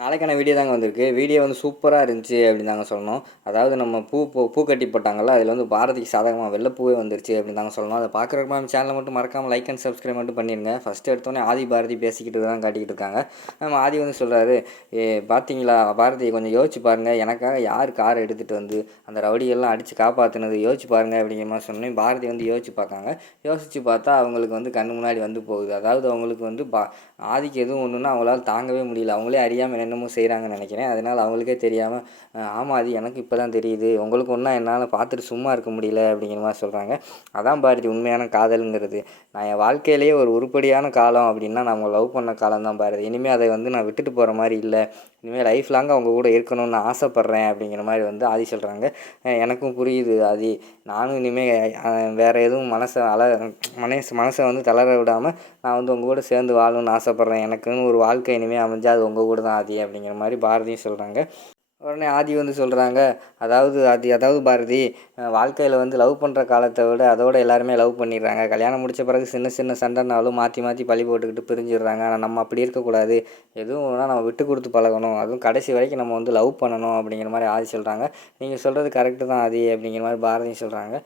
நாளைக்கான வீடியோ தாங்க வந்திருக்கு. வீடியோ வந்து சூப்பராக இருந்துச்சு அப்படின்னு தாங்க சொல்லணும். அதாவது நம்ம பூ பூ பூ கட்டி போட்டாங்கல்ல அதில் வந்து பாரதிக்கு சாதகமாக வெள்ளப்பூவே வந்துருச்சு அப்படின்னு தாங்க சொல்லணும். அதை பார்க்குறப்ப நம்ம சேனலை மட்டும் மறக்காமல் லைக் அண்ட் சப்ஸ்கிரைப் மட்டும் பண்ணிடுங்க ஃபஸ்ட்டு எடுத்தோடனே ஆதி பாரதி பேசிக்கிட்டு தான் காட்டிக்கிட்டு இருக்காங்க. நம்ம ஆதி வந்து சொல்கிறாரு ஏ பார்த்தீங்களா பாரதி கொஞ்சம் யோசிச்சு பாருங்கள் எனக்காக யார் கார் எடுத்துகிட்டு வந்து அந்த ரவுடியெல்லாம் அடித்து காப்பாற்றினது யோசிச்சு பாருங்க அப்படிங்கிற மாதிரி சொன்னேன் பாரதி வந்து யோசிச்சு பார்க்காங்க. யோசித்து பார்த்தா அவங்களுக்கு வந்து கண்ணு முன்னாடி வந்து போகுது. அதாவது அவங்களுக்கு வந்து பா ஆதிக்கு எதுவும் ஒன்றுன்னா அவங்களால தாங்கவே முடியல. அவங்களே அறியாமல் என்னென்னமோ செய்கிறாங்கன்னு நினைக்கிறேன். அதனால் அவங்களுக்கே தெரியாமல் ஆமாம் அது எனக்கு இப்போ தான் தெரியுது. உங்களுக்கு ஒன்றா என்னால் பார்த்துட்டு சும்மா இருக்க முடியல அப்படிங்கிற மாதிரி சொல்கிறாங்க அதான் பாரதி உண்மையான காதலுங்கிறது. நான் என் வாழ்க்கையிலேயே ஒரு உருப்படியான காலம் அப்படின்னா நம்ம லவ் பண்ண காலம் தான் பாரதி. இனிமேல் அதை வந்து நான் விட்டுட்டு போகிற மாதிரி இல்லை. இனிமேல் லைஃப் லாங்காக அவங்க கூட இருக்கணும்னு ஆசைப்பட்றேன் அப்படிங்கிற மாதிரி வந்து ஆதி சொல்கிறாங்க எனக்கும் புரியுது ஆதி. நானும் இனிமேல் வேறு எதுவும் மனசை அல மனசு மனசை வந்து தளர விடாமல் நான் வந்து உங்கள் கூட சேர்ந்து வாழணும்னு ஆசைப்பட்றேன். எனக்குன்னு ஒரு வாழ்க்கை இனிமேல் அமைஞ்சால் அது உங்கள் கூட தான் ஆதி அப்படிங்கிற மாதிரி பாரதியும் சொல்கிறாங்க உடனே ஆதி வந்து சொல்கிறாங்க அதாவது ஆதி அதாவது பாரதி வாழ்க்கையில் வந்து லவ் பண்ணுற காலத்தை விட அதோட எல்லாருமே லவ் பண்ணிடுறாங்க. கல்யாணம் முடித்த பிறகு சின்ன சின்ன சண்டைனாலும் மாற்றி மாற்றி பழி போட்டுக்கிட்டு பிரிஞ்சிடுறாங்க. ஆனால் நம்ம அப்படி இருக்கக்கூடாது. எதுவும் வேணால் நம்ம விட்டு கொடுத்து பழகணும். அதுவும் கடைசி வரைக்கும் நம்ம வந்து லவ் பண்ணணும் அப்படிங்கிற மாதிரி ஆதி சொல்கிறாங்க நீங்கள் சொல்கிறது கரெக்டு தான் ஆதி அப்படிங்கிற மாதிரி பாரதியும் சொல்கிறாங்க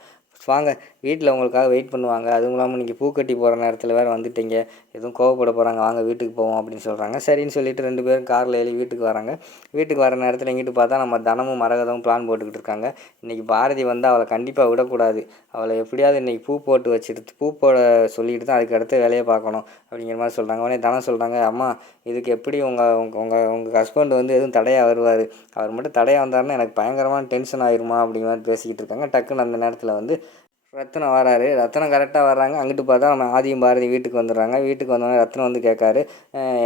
வாங்க வீட்டில் உங்களுக்காக வெயிட் பண்ணுவாங்க. அதுவும் இல்லாமல் நீங்கள் பூக்கட்டி போகிற நேரத்தில் வேறு வந்துட்டீங்க. எதுவும் கோவப்பட போகிறாங்க வாங்க வீட்டுக்கு போவோம் அப்படின்னு சொல்கிறாங்க சரின்னு சொல்லிட்டு ரெண்டு பேரும் காரில் ஏறி வீட்டுக்கு வராங்க. வீட்டுக்கு வர நேரத்தில் எங்கிட்டு பார்த்தா நம்ம தனமும் மரகதமும் பிளான் போட்டுக்கிட்டு இருக்காங்க. இன்றைக்கி பாரதி வந்து அவளை கண்டிப்பாக விடக்கூடாது. அவளை எப்படியாவது இன்றைக்கி பூ போட்டு வச்சுட்டு பூ போட சொல்லிட்டு தான் அதுக்கு அடுத்த வேலையை பார்க்கணும் அப்படிங்கிற மாதிரி சொல்கிறாங்க உடனே தனம் சொல்கிறாங்க அம்மா இதுக்கு எப்படி உங்கள் உங்கள் உங்கள் உங்கள் ஹஸ்பண்ட் வந்து எதுவும் தடையாக வருவார்? அவர் மட்டும் தடையாக வந்தாருன்னா எனக்கு பயங்கரமான டென்ஷன் ஆயிருமா? அப்படிங்கிற மாதிரி பேசிக்கிட்டு இருக்காங்க. டக்குன்னு அந்த நேரத்தில் வந்து ரத்தனம் வராரு. ரத்தனம் கரெக்டாக வர்றாங்க. அங்கிட்டு பார்த்தா நம்ம ஆதியும் பாரதி வீட்டுக்கு வந்துடுறாங்க. வீட்டுக்கு வந்தோடனே ரத்னம் வந்து கேட்காரு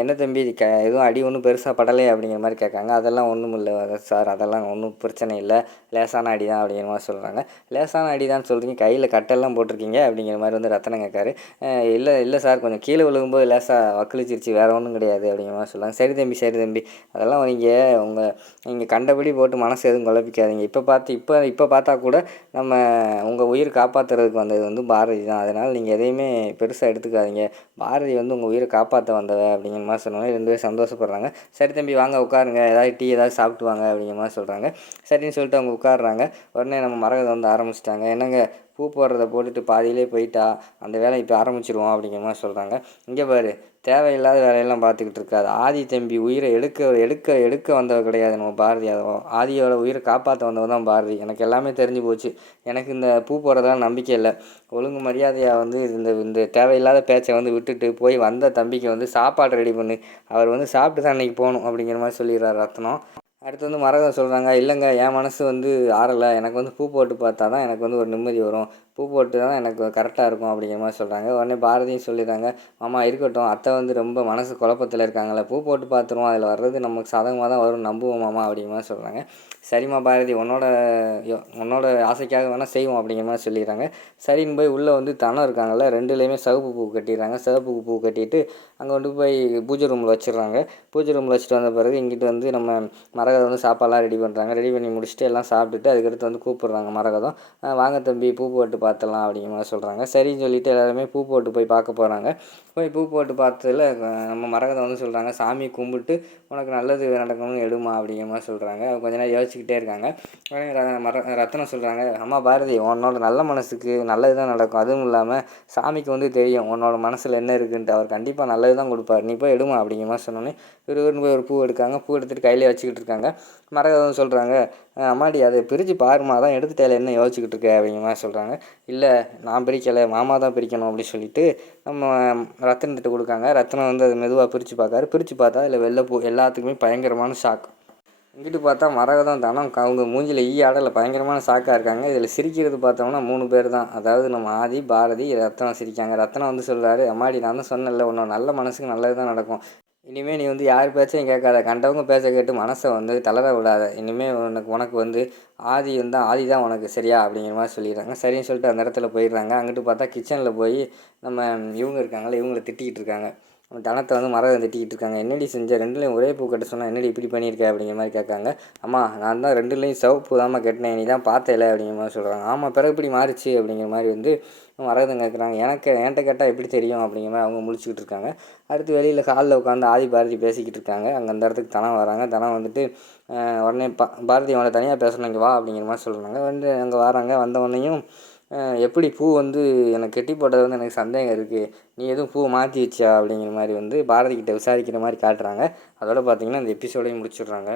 என்ன தம்பி க எதுவும் அடி ஒன்றும் பெருசாக படலை அப்படிங்கிற மாதிரி கேட்காங்க. அதெல்லாம் ஒன்றும் இல்லை சார். அதெல்லாம் ஒன்றும் பிரச்சனை இல்லை. லேசான அடி தான். அப்படிங்கிற மாதிரி சொல்கிறாங்க லேசான அடி தான் சொல்கிறீங்க கையில் கட்டெல்லாம் போட்டிருக்கீங்க. அப்படிங்கிற மாதிரி வந்து ரத்தனம் கேட்காரு. இல்லை இல்லை சார். கொஞ்சம் கீழே விழுகும்போது லேசாக வக்கிழிச்சிருச்சு வேறு ஒன்றும் கிடையாது. அப்படிங்கிற மாதிரி சொல்கிறாங்க சரி தம்பி சரி தம்பி. அதெல்லாம் நீங்கள் உங்கள் நீங்கள் கண்டபடி போட்டு மனசு எதுவும் குழப்பிக்காதீங்க. இப்போ பார்த்து இப்போ இப்போ பார்த்தா கூட நம்ம உங்கள் உயிர் காப்பா காப்பாற்றுறதுக்கு வந்தது வந்து பாரதி தான். அதனால் நீங்கள் எதையுமே பெருசாக எடுத்துக்காதீங்க. பாரதி வந்து உங்கள் உயிரை காப்பாற்ற வந்தவ அப்படிங்கிற மாதிரி சொன்னோன்னே ரெண்டு பேரும் சந்தோஷப்படுறாங்க. சரி தம்பி வாங்க உட்காருங்க. ஏதாவது டீ ஏதாவது சாப்பிட்டு வாங்க அப்படிங்கிற மாதிரி சொல்கிறாங்க சரின்னு சொல்லிட்டு அவங்க உட்காடுறாங்க உடனே நம்ம மரகதை வந்து ஆரம்பிச்சிட்டாங்க. என்னங்க பூ போடுறத போட்டுட்டு பாதியிலே போயிட்டா அந்த வேலை இப்போ ஆரம்பிச்சிருவோம் அப்படிங்கிற மாதிரி சொல்கிறாங்க இங்கே பாரு தேவையில்லாத வேலையெல்லாம் பார்த்துக்கிட்டு இருக்காது. ஆதி தம்பி உயிரை எடுக்க எடுக்க எடுக்க வந்தவ கிடையாது நம்ம பாரதி ஆதியோட உயிரை காப்பாற்ற வந்தவ தான் பாரதி. எனக்கு எல்லாமே தெரிஞ்சு போச்சு. எனக்கு இந்த பூ போடுறதால நம்பிக்கை இல்லை. ஒழுங்கு மரியாதையாக வந்து இந்த இந்த தேவையில்லாத பேச்சை வந்து விட்டுட்டு போய் வந்த தம்பிக்கு வந்து சாப்பாடு ரெடி பண்ணு. அவர் வந்து சாப்பிட்டு தான் அன்றைக்கி போகணும் அப்படிங்கிற மாதிரி சொல்லிடுறார் ரத்னம். அடுத்து வந்து மரகதம் சொல்கிறாங்க இல்லைங்க என் மனசு வந்து ஆறலை எனக்கு வந்து பூ போட்டு பார்த்தா தான் எனக்கு வந்து ஒரு நிம்மதி வரும். பூ போட்டு தான் எனக்கு கரெக்டாக இருக்கும் அப்படிங்கிற மாதிரி சொல்கிறாங்க உடனே பாரதியும் சொல்லிடுறாங்க மாமா இருக்கட்டும். அத்தை வந்து ரொம்ப மனசு குழப்பத்தில் இருக்காங்களே பூ போட்டு பார்த்துருவோம் அதில் வர்றது நமக்கு சாதகமாக தான் வரும் நம்புவோம் மாமா அப்படிங்கிற மாதிரி சொல்கிறாங்க சரிம்மா பாரதி. உன்னோட உன்னோட ஆசைக்காக வேணால் செய்வோம் அப்படிங்கிற மாதிரி சொல்லிடுறாங்க. சரின்னு போய் உள்ளே வந்து தனம் இருக்காங்கள ரெண்டுலேயுமே சிவப்பு பூ கட்டிடுறாங்க. சிவப்பு பூ கட்டிட்டு அங்கே கொண்டு போய் பூஜை ரூமில் வச்சிடுறாங்க. பூஜை ரூமில் வச்சுட்டு வந்த பிறகு இங்கிட்டு வந்து நம்ம மரகதம் வந்து சாப்பாடெலாம் ரெடி பண்ணுறாங்க ரெடி பண்ணி முடிச்சுட்டு எல்லாம் சாப்பிட்டுட்டு அதுக்கடுத்து வந்து கூப்பிட்றாங்க மரகதம். வாங்க தம்பி பூ போட்டு பார்த்துலாம் அப்படிங்கிற மாதிரி சொல்கிறாங்க சரின்னு சொல்லிட்டு எல்லாருமே பூ போட்டு போய் பார்க்க போகிறாங்க போய் பூ போட்டு பார்த்ததில் நம்ம மரகதம் வந்து சொல்கிறாங்க சாமி கும்பிட்டு உனக்கு நல்லது நடக்கணும்னு எடுமா அப்படிங்கிற மாதிரி சொல்கிறாங்க கொஞ்ச நேரம் யோசிச்சுக்கிட்டே இருக்காங்க. மர ரத்னம் சொல்கிறாங்க அம்மா பாரதி உன்னோட நல்ல மனசுக்கு நல்லது தான் நடக்கும். அதுவும் இல்லாமல் சாமிக்கு வந்து தெரியும் உன்னோட மனசில் என்ன இருக்குன்ட்டு. அவர் கண்டிப்பாக நல்லது தான் கொடுப்பார். நீ போய் எடுமா அப்படிங்கிற மாதிரி சொன்னோன்னே விறுவிறுன்னு போய் ஒரு பூ எடுக்காங்க. பூ எடுத்துகிட்டு கையிலே வச்சுக்கிட்டு இருக்காங்க. மரகதம் சொல்கிறாங்க அம்மாடி அதை பிரித்து பாருமா. தான் எடுத்துட்டேல. என்ன யோசிச்சுக்கிட்டு இருக்க? அப்படிங்கிற மாதிரி சொல்கிறாங்க இல்லை நான் பிரிக்கலை மாமா தான் பிரிக்கணும் அப்படின்னு சொல்லிட்டு நம்ம ரத்தனத்திட்ட கொடுக்காங்க. ரத்தனம் வந்து அதை மெதுவாக பிரித்து பார்க்காரு. பிரித்து பார்த்தா அதில் வெளில போ எல்லாத்துக்குமே பயங்கரமான ஷாக் இங்கிட்டு பார்த்தா மரகதம் தானம் அவங்க மூஞ்சில் ஈ ஆடல பயங்கரமான சாக்காக இருக்காங்க. இதில் சிரிக்கிறது பார்த்தோம்னா மூணு பேர் தான். அதாவது நம்ம ஆதி பாரதி ரத்தனம் சிரிக்காங்க. ரத்தனம் வந்து சொல்கிறாரு அம்மாடி நான் தான் சொன்னேன்ல உன்னோட நல்ல மனசுக்கு நல்லது தான் நடக்கும். இனிமேல் நீ வந்து யார் பேச்சையும் கேட்காத. கண்டவங்க பேச்சை கேட்டு மனசை வந்து தளர விடாத. இனிமேல் உனக்கு உனக்கு வந்து ஆதி இருந்தால் ஆதி தான் உனக்கு சரியா அப்படிங்கிற மாதிரி சொல்லிடுறாங்க. சரின்னு சொல்லிட்டு அந்த இடத்துல போயிடுறாங்க. அங்கிட்டு பார்த்தா கிச்சனில் போய் நம்ம இவங்க இருக்காங்களே இவங்களை திட்டிக்கிட்டு இருக்காங்க. தனத்தை வந்து மரம் தட்டிக்கிட்டு இருக்காங்க. என்னடி செஞ்ச? ரெண்டுலேயும் ஒரே பூ கட்ட சொன்னால் என்னடி இப்படி பண்ணியிருக்க அப்படிங்கிற மாதிரி கேட்காங்க. அம்மா நான் தான் ரெண்டுலேயும் சிவப்பு தாம்மா கட்டினேன். நீ தான் பார்த்தேல அப்படிங்கிற மாதிரி சொல்கிறாங்க ஆமாம் பிறகு இப்படி மாறிச்சு அப்படிங்கிற மாதிரி வந்து மரகதம் கேட்குறாங்க எனக்கு என்கிட்ட கேட்டால் எப்படி தெரியும் அப்படிங்கிற மாதிரி அவங்க முடிச்சுக்கிட்டு இருக்காங்க. அடுத்து வெளியில் காலில் உட்காந்து ஆதி பாரதி பேசிக்கிட்டு இருக்காங்க. அங்கே அந்த இடத்துக்கு தனம் வராங்க. தனம் வந்துட்டு உடனே பா பாரதி அவனை தனியாக பேசணும் இங்கே வா அப்படிங்கிற மாதிரி சொல்கிறாங்க வந்து அங்கே வராங்க. வந்த உடனேயும் எப்படி பூ வந்து எனக்கு கெட்டி போட்டது வந்து எனக்கு சந்தேகம் இருக்குது நீ எதுவும் பூ மாற்றி வச்சியா? அப்படிங்கிற மாதிரி வந்து பாரதிக்கிட்ட விசாரிக்கிற மாதிரி காட்டுறாங்க. அதோட பார்த்திங்கன்னா இந்த எபிசோடையும் முடிச்சிடுறாங்க.